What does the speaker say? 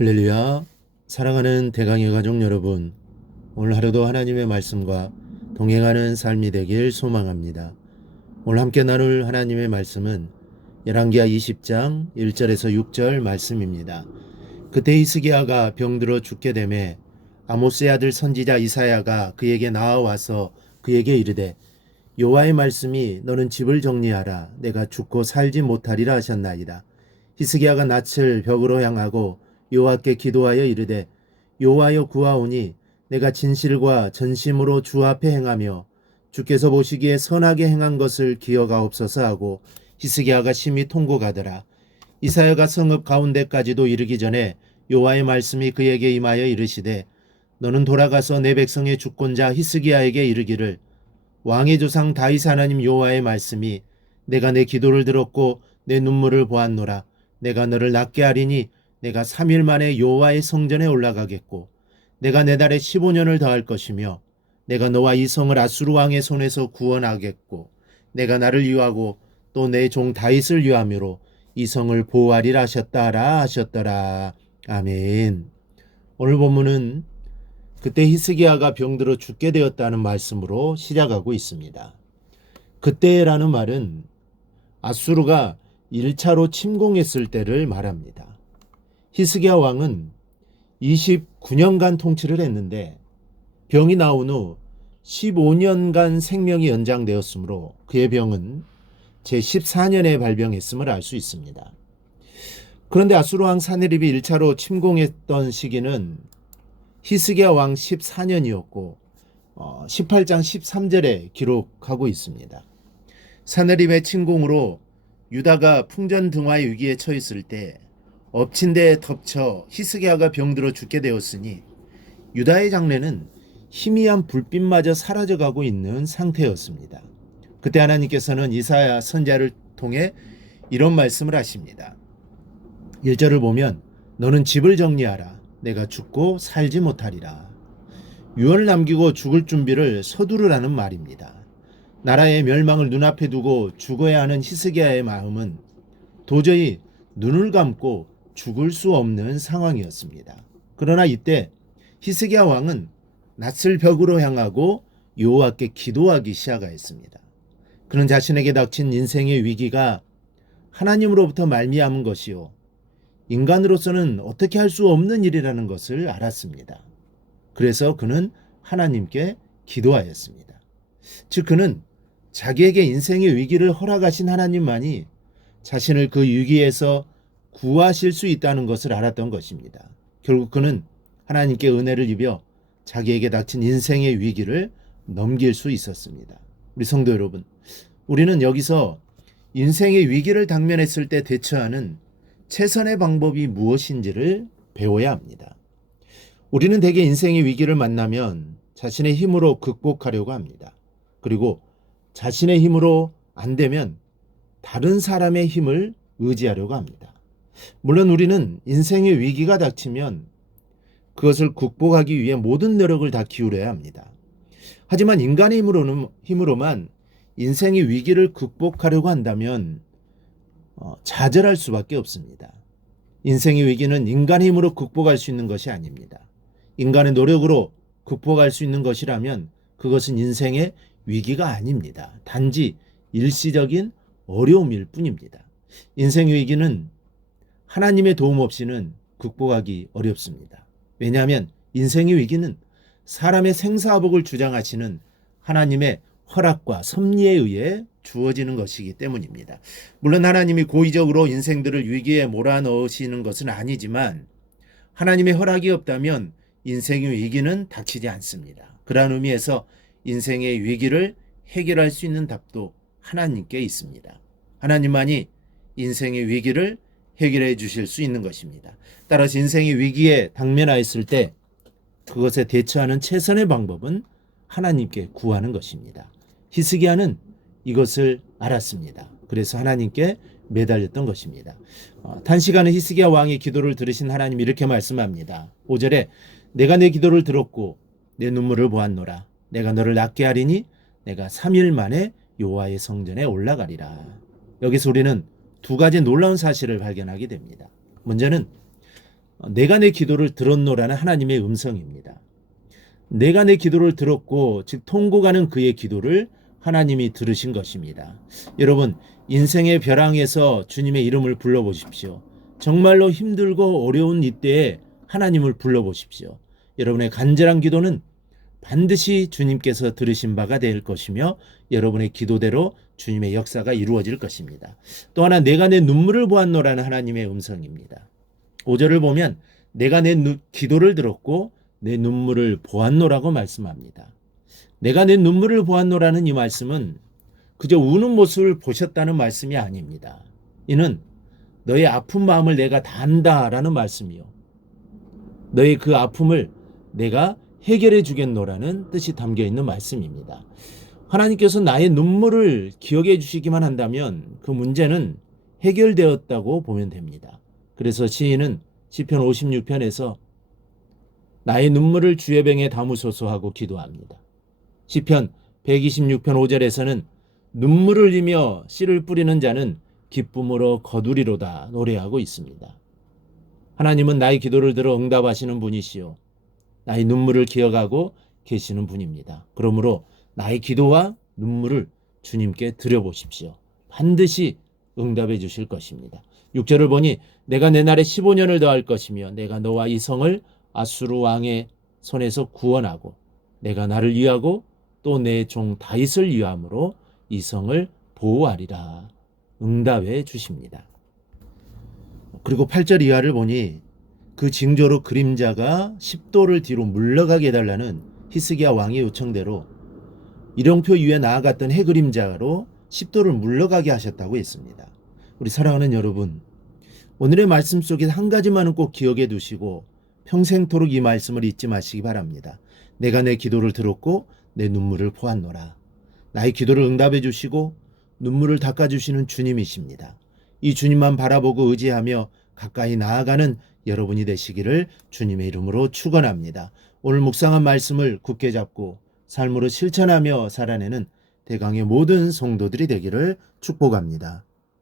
할렐루야. 사랑하는 대강의 가족 여러분, 오늘 하루도 하나님의 말씀과 동행하는 삶이 되길 소망합니다. 오늘 함께 나눌 하나님의 말씀은 열왕기하 20장 1절에서 6절 말씀입니다. 그때 히스기야가 병들어 죽게 되매 아모스의 아들 선지자 이사야가 그에게 나아와서 그에게 이르되 여호와의 말씀이 너는 집을 정리하라. 내가 죽고 살지 못하리라 하셨나이다. 히스기야가 낯을 벽으로 향하고 여호와께 기도하여 이르되 여호와여 구하오니 내가 진실과 전심으로 주 앞에 행하며 주께서 보시기에 선하게 행한 것을 기억하옵소서 하고 히스기야가 심히 통곡하더라. 이사야가 성읍 가운데까지도 이르기 전에 여호와의 말씀이 그에게 임하여 이르시되 너는 돌아가서 내 백성의 주권자 히스기야에게 이르기를 왕의 조상 다윗 하나님 여호와의 말씀이 내가 내 기도를 들었고 내 눈물을 보았노라. 내가 너를 낫게 하리니 내가 3일 만에 여호와의 성전에 올라가겠고 내가 내 달에 15년을 더할 것이며 내가 너와 이 성을 아수르 왕의 손에서 구원하겠고 내가 나를 위하고 또 내 종 다윗을 위함으로 이 성을 보호하리라 하셨더라. 아멘. 오늘 본문은 그때 히스기야가 병들어 죽게 되었다는 말씀으로 시작하고 있습니다. 그때라는 말은 아수르가 1차로 침공했을 때를 말합니다. 히스기야 왕은 29년간 통치를 했는데 병이 나온 후 15년간 생명이 연장되었으므로 그의 병은 제14년에 발병했음을 알 수 있습니다. 그런데 아수르 왕 사네립이 1차로 침공했던 시기는 히스기야 왕 14년이었고 18장 13절에 기록하고 있습니다. 사네립의 침공으로 유다가 풍전등화의 위기에 처했을 때 엎친 데에 덮쳐 히스기야가 병들어 죽게 되었으니 유다의 장래는 희미한 불빛마저 사라져가고 있는 상태였습니다. 그때 하나님께서는 이사야 선지자를 통해 이런 말씀을 하십니다. 1절을 보면 너는 집을 정리하라. 내가 죽고 살지 못하리라. 유언을 남기고 죽을 준비를 서두르라는 말입니다. 나라의 멸망을 눈앞에 두고 죽어야 하는 히스기야의 마음은 도저히 눈을 감고 죽을 수 없는 상황이었습니다. 그러나 이때 히스기야 왕은 낯을 벽으로 향하고 여호와께 기도하기 시작하였습니다. 그는 자신에게 닥친 인생의 위기가 하나님으로부터 말미암은 것이요 인간으로서는 어떻게 할 수 없는 일이라는 것을 알았습니다. 그래서 그는 하나님께 기도하였습니다. 즉 그는 자기에게 인생의 위기를 허락하신 하나님만이 자신을 그 위기에서 구하실 수 있다는 것을 알았던 것입니다. 결국 그는 하나님께 은혜를 입어 자기에게 닥친 인생의 위기를 넘길 수 있었습니다. 우리 성도 여러분, 우리는 여기서 인생의 위기를 당면했을 때 대처하는 최선의 방법이 무엇인지를 배워야 합니다. 우리는 대개 인생의 위기를 만나면 자신의 힘으로 극복하려고 합니다. 그리고 자신의 힘으로 안 되면 다른 사람의 힘을 의지하려고 합니다. 물론 우리는 인생의 위기가 닥치면 그것을 극복하기 위해 모든 노력을 다 기울여야 합니다. 하지만 인간의 힘으로만 인생의 위기를 극복하려고 한다면 좌절할 수밖에 없습니다. 인생의 위기는 인간의 힘으로 극복할 수 있는 것이 아닙니다. 인간의 노력으로 극복할 수 있는 것이라면 그것은 인생의 위기가 아닙니다. 단지 일시적인 어려움일 뿐입니다. 인생의 위기는 하나님의 도움 없이는 극복하기 어렵습니다. 왜냐하면 인생의 위기는 사람의 생사복을 주장하시는 하나님의 허락과 섭리에 의해 주어지는 것이기 때문입니다. 물론 하나님이 고의적으로 인생들을 위기에 몰아넣으시는 것은 아니지만 하나님의 허락이 없다면 인생의 위기는 닥치지 않습니다. 그러한 의미에서 인생의 위기를 해결할 수 있는 답도 하나님께 있습니다. 하나님만이 인생의 위기를 해결해 주실 수 있는 것입니다. 따라서 인생의 위기에 당면하였을 때 그것에 대처하는 최선의 방법은 하나님께 구하는 것입니다. 히스기야는 이것을 알았습니다. 그래서 하나님께 매달렸던 것입니다. 단시간에 히스기야 왕의 기도를 들으신 하나님이 이렇게 말씀합니다. 5절에 내가 내 기도를 들었고 내 눈물을 보았노라. 내가 너를 낫게 하리니 내가 3일 만에 여호와의 성전에 올라가리라. 여기서 우리는 두 가지 놀라운 사실을 발견하게 됩니다. 먼저는 내가 내 기도를 들었노라는 하나님의 음성입니다. 내가 내 기도를 들었고 즉 통곡하는 그의 기도를 하나님이 들으신 것입니다. 여러분, 인생의 벼랑에서 주님의 이름을 불러보십시오. 정말로 힘들고 어려운 이때에 하나님을 불러보십시오. 여러분의 간절한 기도는 반드시 주님께서 들으신 바가 될 것이며 여러분의 기도대로 주님의 역사가 이루어질 것입니다. 또 하나, 내가 내 눈물을 보았노라는 하나님의 음성입니다. 5절을 보면 내가 내 기도를 들었고 내 눈물을 보았노라고 말씀합니다. 내가 내 눈물을 보았노라는 이 말씀은 그저 우는 모습을 보셨다는 말씀이 아닙니다. 이는 너의 아픈 마음을 내가 다 안다라는 말씀이요, 너의 그 아픔을 내가 해결해 주겠노라는 뜻이 담겨 있는 말씀입니다. 하나님께서 나의 눈물을 기억해 주시기만 한다면 그 문제는 해결되었다고 보면 됩니다. 그래서 시인은 시편 56편에서 나의 눈물을 주의 병에 담으소서 하고 기도합니다. 시편 126편 5절에서는 눈물을 흘리며 씨를 뿌리는 자는 기쁨으로 거두리로다 노래하고 있습니다. 하나님은 나의 기도를 들어 응답하시는 분이시요, 나의 눈물을 기억하고 계시는 분입니다. 그러므로 나의 기도와 눈물을 주님께 드려보십시오. 반드시 응답해 주실 것입니다. 6절을 보니 내가 내 날에 15년을 더할 것이며 내가 너와 이 성을 아수르 왕의 손에서 구원하고 내가 나를 위하고 또 내 종 다윗을 위함으로 이 성을 보호하리라 응답해 주십니다. 그리고 8절 이하를 보니 그 징조로 그림자가 10도를 뒤로 물러가게 해달라는 히스기야 왕의 요청대로 일용표 위에 나아갔던 해 그림자로 10도를 물러가게 하셨다고 했습니다. 우리 사랑하는 여러분, 오늘의 말씀 속에 한 가지만은 꼭 기억해 두시고 평생토록 이 말씀을 잊지 마시기 바랍니다. 내가 내 기도를 들었고 내 눈물을 보았노라. 나의 기도를 응답해 주시고 눈물을 닦아주시는 주님이십니다. 이 주님만 바라보고 의지하며 가까이 나아가는 여러분이 되시기를 주님의 이름으로 축원합니다. 오늘 묵상한 말씀을 굳게 잡고 삶으로 실천하며 살아내는 대강의 모든 성도들이 되기를 축복합니다.